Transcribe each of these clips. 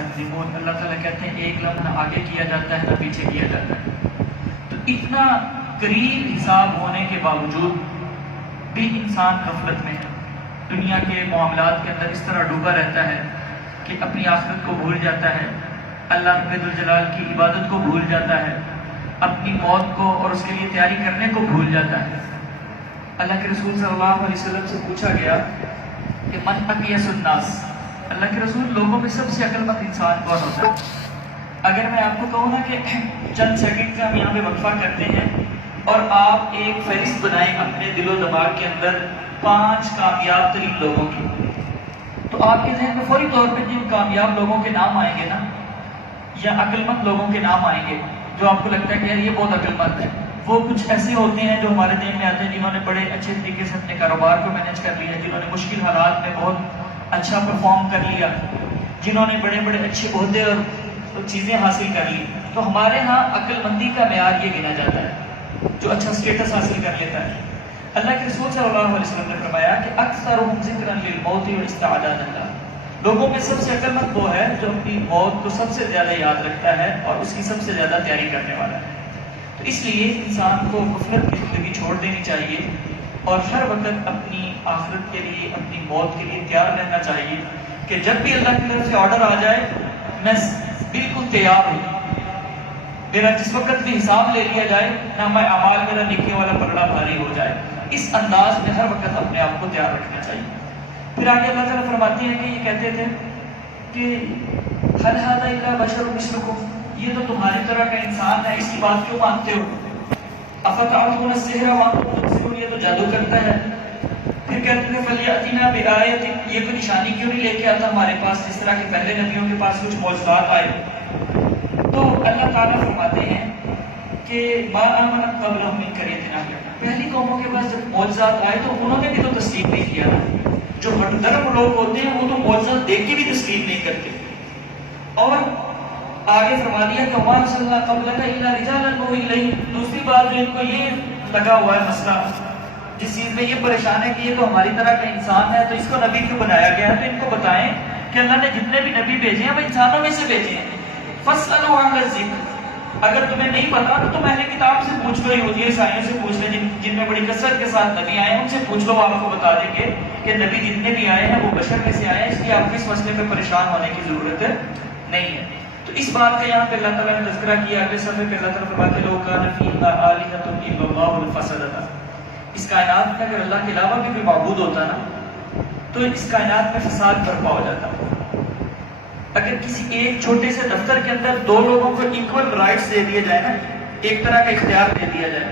تستقدمون، اللہ تعالیٰ کہتے ہیں ایک لمحہ آگے کیا جاتا ہے نہ پیچھے کیا جاتا ہے. تو اتنا قریب حساب ہونے کے باوجود بھی انسان غفلت میں ہے، دنیا کے معاملات کے اندر اس طرح ڈوبا رہتا ہے کہ اپنی آخرت کو بھول جاتا ہے، اللہ رب الجلال کی عبادت کو بھول جاتا ہے، اپنی موت کو اور اس کے لیے تیاری کرنے کو بھول جاتا ہے. اللہ کے رسول صلی اللہ علیہ وسلم سے پوچھا گیا کہ من اقیس الناس، اللہ کے رسول لوگوں میں سب سے عقل مند انسان کون ہوتا ہے؟ اگر میں آپ کو کہوں نا کہ چند سیکنڈ کا ہم یہاں پہ وقفہ کرتے ہیں اور آپ ایک فہرست بنائیں اپنے دل و دماغ کے اندر 5 کامیاب ترین لوگوں کی، تو آپ کے ذہن میں فوری طور پہ جن کامیاب لوگوں کے نام آئیں گے نا، یا عقل مند لوگوں کے نام آئیں گے جو آپ کو لگتا ہے کہ یار یہ بہت عقل مند ہے، وہ کچھ ایسے ہوتے ہیں جو ہمارے ذہن میں آتے ہیں جنہوں نے بڑے اچھے طریقے سے اپنے کاروبار کو مینج کر لیا، جنہوں نے مشکل حالات میں بہت اچھا پرفارم کر لیا، جنہوں نے بڑے بڑے اچھے عہدے اور چیزیں حاصل کر لی. تو ہمارے ہاں عقل مندی کا معیار یہ گنا جاتا ہے جو اچھا اسٹیٹس حاصل کر لیتا ہے. اللہ کے رسول صلی اللہ علیہ وسلم نے فرمایا کہ اکثرهم ذکرا للموت واستعدادا لها، لوگوں میں سب سے عقل مند وہ ہے جو اپنی موت کو سب سے زیادہ یاد رکھتا ہے اور اس کی سب سے زیادہ تیاری کرنے والا ہے. تو اس لیے انسان کو غفلت کی زندگی چھوڑ دینی چاہیے اور ہر وقت اپنی آخرت کے لیے، اپنی موت کے لیے تیار رہنا چاہیے کہ جب بھی اللہ کی طرف سے آرڈر آ جائے میں بالکل تیار ہوں، میرا جس وقت بھی حساب لے لیا جائے نہ میں اعمال میرا نیکیوں والا پلڑا بھاری ہو جائے. اس انداز میں ہر وقت اپنے آپ کو تیار رکھنا چاہیے. پھر آگے اللہ تعالیٰ فرماتی ہے کہ یہ کہتے تھے کہ هل هذا الا بشر مثلكم، یہ تو تمہاری طرح کا انسان ہے، اس کی بات کیوں مانتے ہو؟ افتعبدون السحر وانتم تبصرون، یہ تو جادو کرتا ہے. پھر کہتے تھے فلیاتنا بآیۃ، یہ کوئی نشانی کیوں نہیں لے کے آتا ہمارے پاس جس طرح کہ پہلے نبیوں کے پاس کچھ معجزات آئے. تو اللہ تعالیٰ فرماتے ہیں کہ ما آمنت قبلہم من قریۃ اہلکھا، پہلی قوموں کے پاس جب معجزات آئے تو انہوں نے بھی تو تسلیم نہیں کیا نا. جو ہٹ درم لوگ ہوتے ہیں وہ تو معجزات دیکھ کے بھی تسلیم نہیں کرتے. اور آگے فرما دیا کہ وما ارسلنا قبلک الا رجالا نوحی الیہم، دوسری بات جو ان کو یہ لگا ہوا ہے مسئلہ، جس چیز میں یہ پریشان ہے کہ یہ تو ہماری طرح کا انسان ہے تو اس کو نبی کیوں بنایا گیا ہے. تو ان کو بتائیں کہ اللہ نے جتنے بھی نبی بھیجے ہیں وہ انسانوں میں سے بھیجے ہیں. فاسألوا اہل الذکر، اگر تمہیں نہیں پتا تو تم اہل کتاب سے پوچھ لو، یہودی عیسائیوں سے پوچھ لو جن میں بڑی کثرت کے ساتھ نبی آئے ہیں، ان سے پوچھ لو، آپ کو بتا دیں گے کہ نبی جتنے بھی آئے ہیں وہ بشر میں سے آئے ہیں، اس لیے آپ کو اس مسئلے پہ پریشان ہونے کی ضرورت نہیں ہے. تو اس بات کا یہاں پہ اللہ تعالیٰ نے تذکرہ کیا. اگلے صفحے پہ اللہ تعالیٰ فرماتے لو کان فیہا آلہۃ الا اللہ لفسدتھا، اس کائنات میں اگر اللہ کے علاوہ بھی کوئی معبود ہوتا نا تو اس کائنات میں فساد برپا ہو جاتا. اگر کسی ایک چھوٹے سے دفتر کے اندر 2 لوگوں کو ایکول رائٹس دے دیے جائے نا، ایک طرح کا اختیار دے دیا جائے،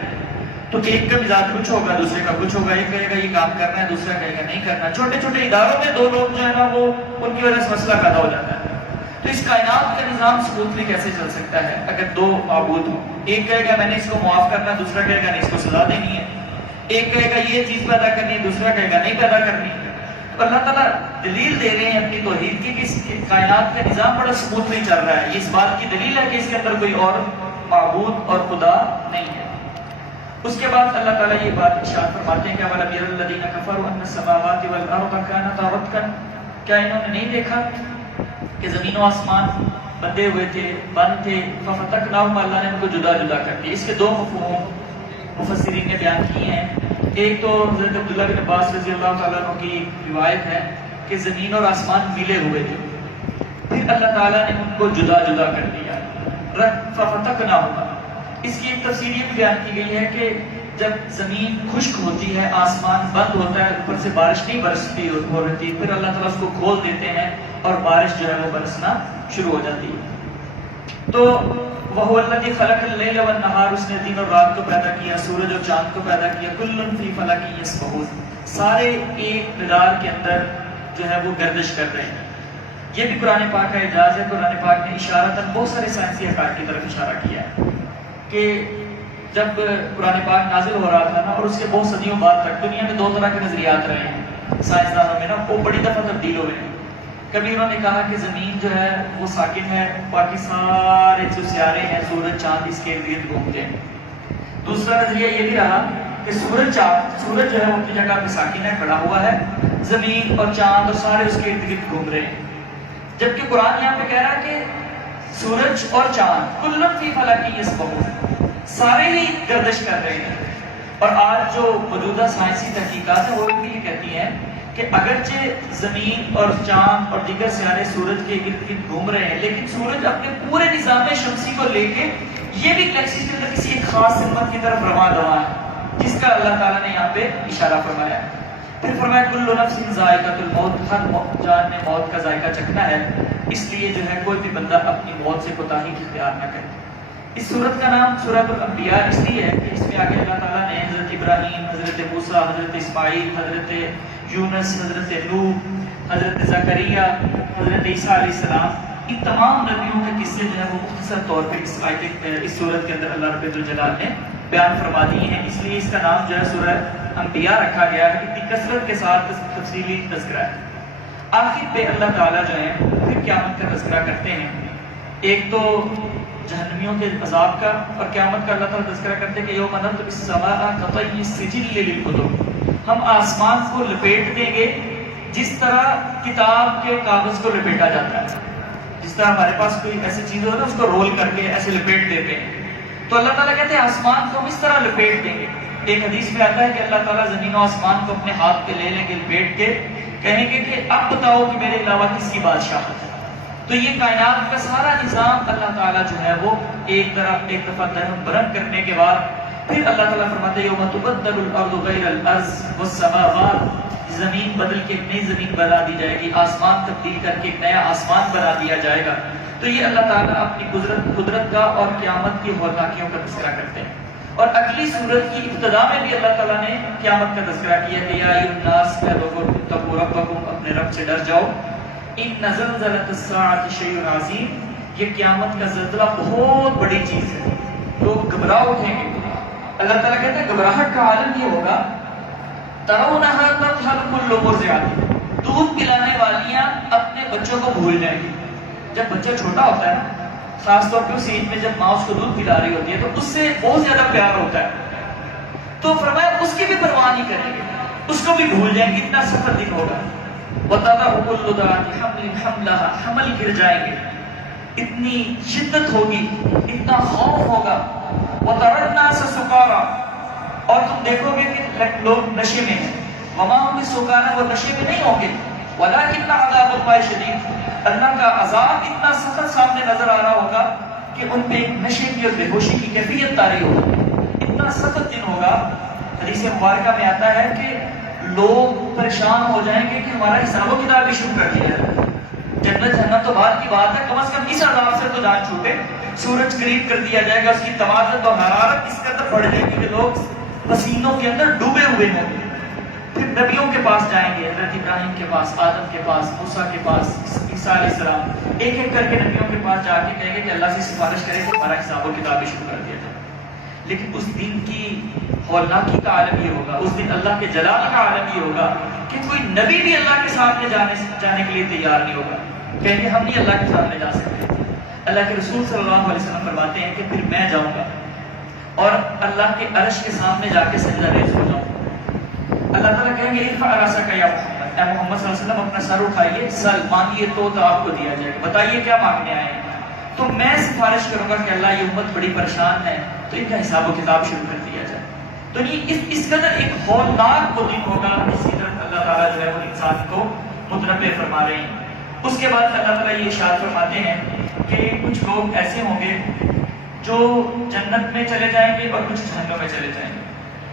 تو ایک کا مزاج کچھ ہوگا، دوسرے کا کچھ ہوگا، ایک کہے گا یہ کام کرنا ہے، دوسرا کہے گا نہیں کرنا. چھوٹے چھوٹے اداروں میں 2 لوگ جو ہے نا وہ ان کی وجہ سے مسئلہ پیدا ہو جاتا ہے. تو اس کائنات کا نظام سموتھلی کیسے چل سکتا ہے اگر 2 معبود ہوں؟ ایک کہے گا میں نے اس کو معاف کرنا، دوسرا کہے گا نہیں اس کو سزا دینی ہے. ایک کہے گا یہ چیز پیدا کرنی ہے، دوسرا کہے گا نہیں پیدا کرنی. تو اللہ تعالیٰ دلیل دے رہے ہیں اپنی توحید کی کہ اس کائنات کا نظام بڑا سموتھلی چل رہا ہے. یہ اس بات کی دلیل ہے کہ اس کے اندر کوئی اور معبود اور خدا نہیں ہے. اس کے بعد اللہ تعالیٰ یہ بات ارشاد فرماتے ہیں کہ وَلَمْ يَرَ الَّذِينَ كَفَرُوا أَنَّ السَّمَاوَاتِ وَالْأَرْضَ كَانَتَا رَتْقًا، کیا انہوں نے نہیں دیکھا کہ زمین و آسمان بندے ہوئے تھے، بند تھے، فَفَتَقْنَاهُمَا، اللہ نے ان کو جدا جدا کر دیا. اس کے 2 مفہوم مفسرین نے بیان کیے ہیں. ایک تو حضرت عبداللہ بن عباس رضی اللہ تعالیٰ عنہ کی روایت ہے کہ زمین اور آسمان ملے ہوئے تھے، پھر اللہ تعالیٰ نے ان کو جدا جدا کر دیا. فَفَتَقْنَاهُمَا، اس کی ایک تفسیر یہ بھی بیان کی گئی ہے کہ جب زمین خشک ہوتی ہے، آسمان بند ہوتا ہے، اوپر سے بارش نہیں برستی ہو رہتی، پھر اللہ تعالیٰ اس کو کھول دیتے ہیں اور بارش جو ہے وہ برسنا شروع ہو جاتی ہے. تو وَهُوَ الَّذِي خَلَقَ اللَّيْلَ وَالنَّهَارَ، اس نے دن اور رات کو پیدا کیا، سورج اور چاند کو پیدا کیا. كُلٌّ فِي فَلَكٍ يَسْبَحُونَ، سارے ایک مدار کے اندر جو ہے وہ گردش کر رہے ہیں. یہ بھی قرآن پاک کا اعجاز ہے. قرآن پاک نے اشارتاً بہت سارے سائنسی حقائق کی طرف اشارہ کیا ہے کہ جب قرآن پاک نازل ہو رہا تھا نا، اور اس کے بہت صدیوں بعد تک دنیا میں 2 طرح کے نظریات رہے ہیں سائنسدانوں میں نا، وہ بڑی دفعہ تبدیل ہوئے ہیں. کبھی انہوں نے کہا کہ زمین جو ہے وہ ساکن ہے، باقی سارے جو سیارے ہیں، سورج چاند اس کے ارد گرد گھومتے ہیں. دوسرا نظریہ یہ بھی رہا کہ سورج جو ہے وہ اپنی جگہ پہ ساکن ہے، کھڑا ہوا ہے، زمین اور چاند اور سارے اس کے ارد گرد گھوم رہے ہیں. جبکہ قرآن یہاں پہ کہہ رہا ہے کہ سورج اور چاند کل فی فلک یسبحون، سارے ہی گردش کر رہے ہیں. اور آج جو موجودہ سائنسی تحقیقات ہیں وہ بھی یہ کہتی ہیں کہ اگرچہ زمین اور چاند اور دیگر سیارے سورج کے ارد گرد گھوم رہے ہیں، لیکن سورج اپنے پورے نظام شمسی کو لے کے یہ بھی گلیکسی کے اندر کسی ایک خاص سمت کی طرف رواں دواں ہے، جس کا اللہ تعالیٰ نے یہاں پہ اشارہ فرمایا. پھر فرمایا کل نفس ذائقۃ الموت، ہر جان نے موت کا ذائقہ چکھنا ہے، اس لیے جو ہے کوئی بھی بندہ اپنی موت سے کوتاہی اختیار نہ کرے. اس سورت کا نام سورۃ الانبیاء اس لیے ہے کہ اس میں آگے اللہ تعالیٰ نے حضرت ابراہیم، حضرت موسیٰ، حضرت اسماعیل، حضرت یونس، حضرت نوح، حضرت زکریا، حضرت عیسیٰ علیہ السلام، ان تمام نبیوں کے قصے جو ہیں وہ مختصر طور پہ اس سورت کے اندر اللہ رب الجلال نے بیان فرما دیے ہیں. اس لیے اس کا نام جو ہے سورہ انبیاء رکھا گیا ہے. اتنی کثرت کے ساتھ تفصیلی تذکرہ ہے. آخر پہ اللہ تعالیٰ جو ہے پھر قیامت کا تذکرہ کرتے ہیں. ایک تو جہنمیوں کے عذاب کا، اور قیامت کا اللہ تعالیٰ تذکرہ کرتے ہیں کہ یوم نطوی السماء کطی السجل للکتب، ہم آسمان کو لپیٹ دیں گے جس طرح کتاب کے کاغذ کو لپیٹا جاتا ہے. جس طرح ہمارے پاس کوئی ایسی چیز ہو نا اس کو رول کر کے ایسے لپیٹ دیتے ہیں، تو اللہ تعالیٰ کہتے ہیں آسمان کو ہم اس طرح لپیٹ دیں گے. ایک حدیث میں آتا ہے کہ اللہ تعالیٰ زمین و آسمان کو اپنے ہاتھ پہ لے لیں گے، لپیٹ کے کہیں گے کہ اب بتاؤ کہ میرے علاوہ کس کی بادشاہت ہے. تو یہ کائنات کا سارا نظام اللہ تعالیٰ جو ہے وہ ایک دفعہ درہم برہم کرنے کے بعد پھر اللہ تعالیٰ فرماتے ہیں یوم تبدل الارض غیر الارض والسماوات، زمین بدل کے ایک نئی زمین بنا دی جائے گی، آسمان تبدیل کر کے ایک نیا آسمان بنا دیا جائے گا. تو یہ اللہ تعالیٰ اپنی قدرت کا اور قیامت کی ہولناکیوں کا تذکرہ کرتے ہیں. اور اگلی سورت کی ابتدا میں بھی اللہ تعالیٰ نے قیامت کا تذکرہ کیا کہ یا ایھا الناس، اے لوگو اتقوا ربکم، اپنے رب سے ڈر جاؤ. ان زلزلۃ الساعۃ شیء عظیم، یہ قیامت کا زلزلہ بہت بڑی چیز ہے، لوگ گھبرا اٹھیں گے. اللہ تعالیٰ کہتے ہیں گھبراہٹ کا عالم یہ ہوگا ترونھا تذہل کل مرضعۃ، دودھ پلانے والیاں اپنے بچوں کو بھول جائیں گی. جب بچہ چھوٹا ہوتا ہے نا، خاص طور پہ اس ایج میں جب ماں اس کو دودھ پلا رہی ہوتی ہے تو اس سے بہت زیادہ پیار ہوتا ہے، تو فرمایا اس کی بھی پرواہ نہیں کریں گے، اس کو بھی بھول جائیں گے. اتنا سخت دن ہوگا. وَتَضَعُ كُلُّ ذَاتِ حَمْلٍ حَمْلَهَا، حمل گر جائیں گے، اتنی شدت ہوگی، اتنا خوف ہوگا. وَتَرَى النَّاسَ سُكَارَىٰ، اور تم دیکھو گے کہ لوگ نشے میں ہیں. وَمَا هُمْ بِسُكَارَىٰ، وہ نشے میں نہیں ہوں گے. وَلَٰكِنَّ عَذَابَ اللَّهِ شَدِيدٌ، اللہ کا عذاب اتنا سخت سامنے نظر آ رہا ہوگا کہ ان پہ ایک نشے کی اور بے ہوشی کی کیفیت طاری ہوگی. اتنا سخت دن ہوگا. حدیث مبارکہ میں آتا ہے کہ لوگ پریشان ہو جائیں گے کہ ہمارا حساب و کتاب بھی شروع کر دیا ہے. جنت جہنم تو بعد کی بات ہے، کم از کم اس عذاب سے تو جان چھوٹے. سورج قریب کر دیا جائے گا، اس کی توازن اور حرارت اس قدر بڑھ جائے گی کہ لوگ پسینوں کے اندر ڈوبے ہوئے ہوں گے. پھر نبیوں کے پاس جائیں گے، حضرت ابراہیم کے پاس، آدم کے پاس، موسیٰ کے پاس، عیسیٰ علیہ السلام، ایک ایک کر کے نبیوں کے پاس جا کے کہیں گے کہ اللہ سے سفارش کریں کہ ہمارا حساب و کتاب بھی شروع کر دیا جائے. لیکن اس دن کی ہولناکی کا عالم یہ ہوگا، اس دن اللہ کے جلال کا عالم یہ ہوگا کہ کوئی نبی بھی اللہ کے سامنے جانے کے لیے تیار نہیں ہوگا. کہیں گے ہم نہیں اللہ کے سامنے جا سکتے. اللہ کے رسول صلی اللہ علیہ وسلم فرماتے ہیں کہ پھر میں جاؤں گا اور اللہ کے عرش کے سامنے جا کے سجدہ ریز ہو جاؤں. اللہ تعالیٰ کہیں گے ارفع رأسک یا محمد، اے محمد صلی اللہ علیہ وسلم اپنا سر اٹھائیے، سل مانگیے تو آپ کو دیا جائے گا، بتائیے کیا مانگنے آئے ہیں. تو میں سفارش کروں گا کہ اللہ یہ امت بڑی پریشان ہے تو ان کا حساب و کتاب شروع کر دیا جائے. تو یہ اس قدر ایک ہولناک وہ دن ہوگا جس کی طرف اللہ تعالیٰ جو ہے وہ انسان کو متنبع فرما رہے ہیں. اس کے بعد اللہ تعالیٰ یہ ارشاد فرماتے ہیں کہ کچھ لوگ ایسے ہوں گے جو جنت میں چلے جائیں گے اور کچھ جہنم میں چلے جائیں گے.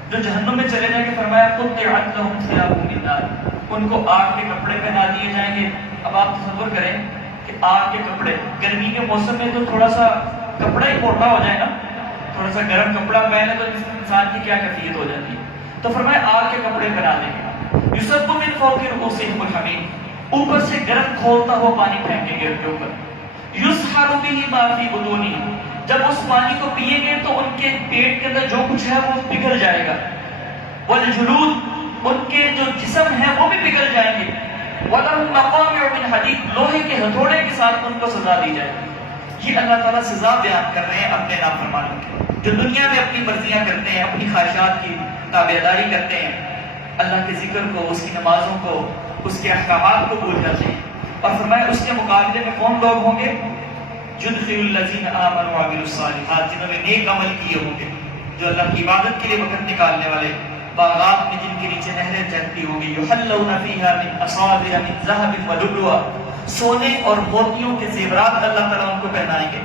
جو جہنم میں چلے جائیں گے فرمایا قطعت لهم ثياب من نار، ان کو آگ کے کپڑے پہنا دیے جائیں گے. اب آپ تصور کریں کہ آگ کے کپڑے، گرمی کے موسم میں تو تھوڑا سا کپڑا ہی موٹا ہو جائے نا، تھوڑا سا گرم کپڑا پہنے تو انسان کی کیا کیفیت ہو جاتی ہے. تو فرمایا آگ کے کپڑے پہنا دیں گے. یصب من فوق رؤوسهم الحمیم، اوپر سے گرم کھولتا ہوا پانی پھینکیں گے ان کے اوپر. یسحر به ما فی بطونہم، جب اس پانی کو پیئیں گے تو ان کے پیٹ کے اندر جو کچھ ہے وہ پگھل جائے گا. والجلود، ان کے جو جسم ہیں وہ بھی پگھل جائیں گے. وَلَهُمْ مَقَامِعُ مِنْ حَدِيدٍ، لوہے کے ہتھوڑے کے ساتھ ان کو سزا دی جائے گی. یہ اللہ تعالیٰ سزا بیان کر رہے ہیں اپنے نافرمانوں کی، جو دنیا میں اپنی مرضیاں کرتے ہیں، اپنی خواہشات کی تابعداری کرتے ہیں، اللہ کے ذکر کو، اس کی نمازوں کو، اس کے احکامات کو بھول جاتے ہیں اور فرمایا اس کے مقابلے میں کون لوگ ہوں گے؟ یدخل الذین آمنوا وعملوا الصالحات، جنہوں نے نیک عمل کیے ہوں گے، جو اللہ کی عبادت کے لیے وقت نکالنے والے، باغات میں جن کے نیچے نہریں چلتی ہوں گی، یحلون فیہا من اصابع من ذہب ولؤلؤا، سونے اور موتیوں کے زیورات اللہ تعالیٰ ان کو پہنائیں گے.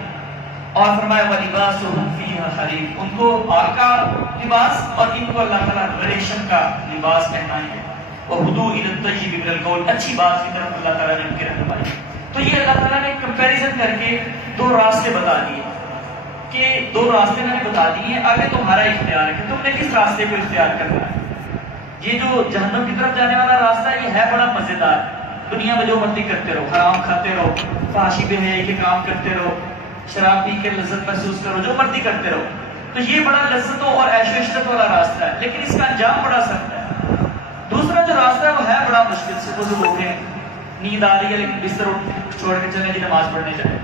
اور فرمایا وَلِبَاسُهُمْ فِيهَا حَرِيرٌ، ان کو آگ کا لباس اور ان کو اللہ تعالیٰ ریشم کا لباس پہنائیں گے. وَهُدُوا إِلَى الطَّيِّبِ مِنَ الْقَوْلِ، اچھی بات کی طرف اللہ تعالیٰ نے ان کی رہنمائی. تو یہ اللہ تعالیٰ نے کمپیریزن کر کے دو راستے بتا دیے کہ دو راستے میں نے بتا دیے ہیں، آگے تمہارا اختیار ہے کہ تم نے کس راستے کو اختیار کرنا ہے. یہ جو جہنم کی طرف جانے والا راستہ ہے یہ ہے بڑا مزیدار. دنیا میں جو مرضی کرتے رہو، حرام کھاتے رہو، فحاشی بے حیائی کے کام کرتے رہو، شراب پی کے لذت محسوس کرو، جو مرضی کرتے رہو. تو یہ بڑا لذتوں اور عیش و عشرت والا راستہ ہے، لیکن اس کا انجام بڑا سخت ہے. دوسرا جو راستہ ہے وہ ہے بڑا مشکل سے، وہ جو اٹھے نیند آ رہی ہے لیکن بستر چھوڑ کے چلے جی نماز پڑھنے جائیں.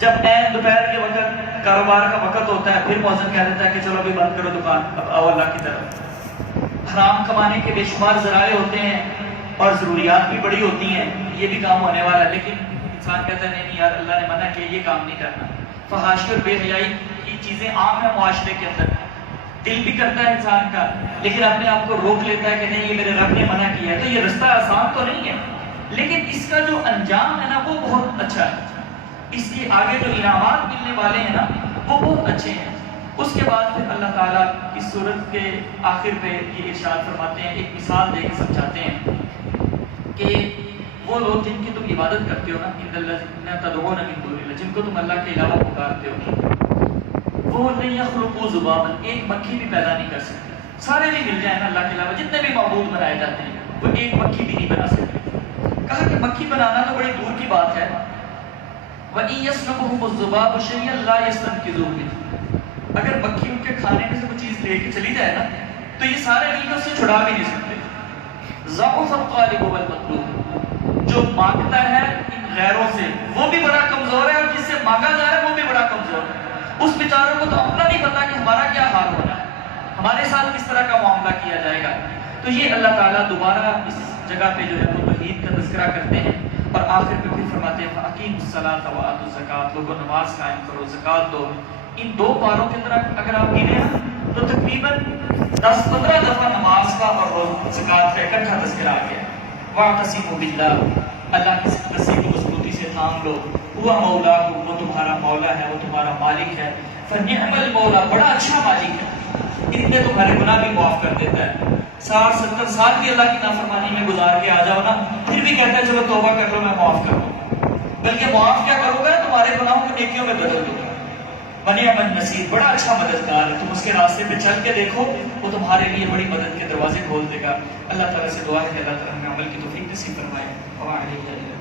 جب عین دوپہر کے وقت کاروبار کا وقت ہوتا ہے، پھر مؤذن کہہ دیتا ہے کہ چلو ابھی بند کرو دکان، اب آؤ اللہ کی طرف. حرام کمانے کے بے شمار ذرائع ہوتے ہیں اور ضروریات بھی بڑی ہوتی ہیں، یہ بھی کام ہونے والا ہے، لیکن انسان کہتا ہے نہیں یار اللہ نے منع کیا یہ کام نہیں کرنا. فحاشی اور بے حیائی کی چیزیں عام ہیں معاشرے کے اندر، دل بھی کرتا ہے انسان کا، لیکن اپنے آپ کو روک لیتا ہے کہ نہیں یہ میرے رب نے منع کیا ہے. تو یہ رستہ آسان تو نہیں ہے، لیکن اس کا جو انجام ہے نا وہ بہت اچھا ہے. اس کے آگے جو انعامات ملنے والے ہیں نا وہ بہت اچھے ہیں. اس کے بعد پھر اللہ تعالیٰ اس سورت کے آخر پہ یہ ارشاد فرماتے ہیں، ایک مثال دے کے سمجھاتے ہیں کہ وہ لوگ جن کی تم عبادت کرتے ہو نا، ان الذین تدعون من دون اللہ، جن کو تم اللہ کے علاوہ پکارتے ہو، وہ لن یخلقوا ذبابا، ایک مکھی بھی پیدا نہیں کر سکتے. سارے بھی مل جائیں نا اللہ کے علاوہ، جتنے بھی معبود بنائے جاتے ہیں وہ ایک مکھی بھی نہیں بنا سکتے. کہا کہ مکھی بنانا تو بڑی دور کی بات ہے. وَإِن يَسْلُبْهُمُ الذُّبَابُ شَيْئًا لَا يَسْتَنْقِذُوهُ مِنْهُ، اگر مکھی ان کے کھانے میں سے کوئی چیز لے کے چلی جائے نا تو یہ سارے مل کے اس سے چھڑا بھی نہیں سکتے. ضعف الطالب والمطلوب، جو مانگتا ہے ان غیروں سے وہ بھی بڑا کمزور ہے، اور جس سے مانگا جا رہا ہے وہ بھی بڑا کمزور ہے. اس بیچاروں کو تو اپنا نہیں پتا کہ ہمارا کیا حال ہو رہا ہے، ہمارے ساتھ کس طرح کا معاملہ کیا جائے گا. تو یہ اللہ تعالیٰ دوبارہ اس جگہ پہ جو ہے وہ توحید کا تذکرہ کرتے ہیں، اور آخر پہ پھر فرماتے ہیں فَأَقِيمُوا الصَّلَاةَ وَآتُوا الزَّكَاةَ، لوگوں نماز قائم کرو، زکوٰۃ دو. ان دو پاروں کے اندر اگر آپ گنے تو تقریباً 10-15 دفعہ نماز کا اور زکوٰۃ کا اکٹھا تذکرہ آ گیا. وَاعْتَصِمُوا بِاللَّهِ، اللہ کی رسی کو مضبوطی سے تھام لو. هُوَ مَوْلَاكُمْ، وہ تمہارا مولا ہے، وہ تمہارا مالک ہے. فَنِعْمَ الْمَوْلَىٰ، بڑا اچھا مالک ہے، ان میں تمہارے گناہ بھی معاف کر دیتا ہے. 60-70 سال بھی اللہ کی نافرمانی میں گزار کے آ جاؤ نا، پھر بھی کہتا ہے چلو توبہ کر لو میں معاف کر دوں، بلکہ معاف کیا کروں گا تمہارے گناہوں کو نیکیوں میں بدل دوں گا. ونعم النصیر، بڑا اچھا مددگار ہے، تم اس کے راستے پہ چل کے دیکھو وہ تمہارے لیے بڑی مدد کے دروازے کھول دے گا. اللہ تعالیٰ سے دعا ہے کہ اللہ تعالیٰ ہمیں عمل کی توفیق نصیب فرمائے.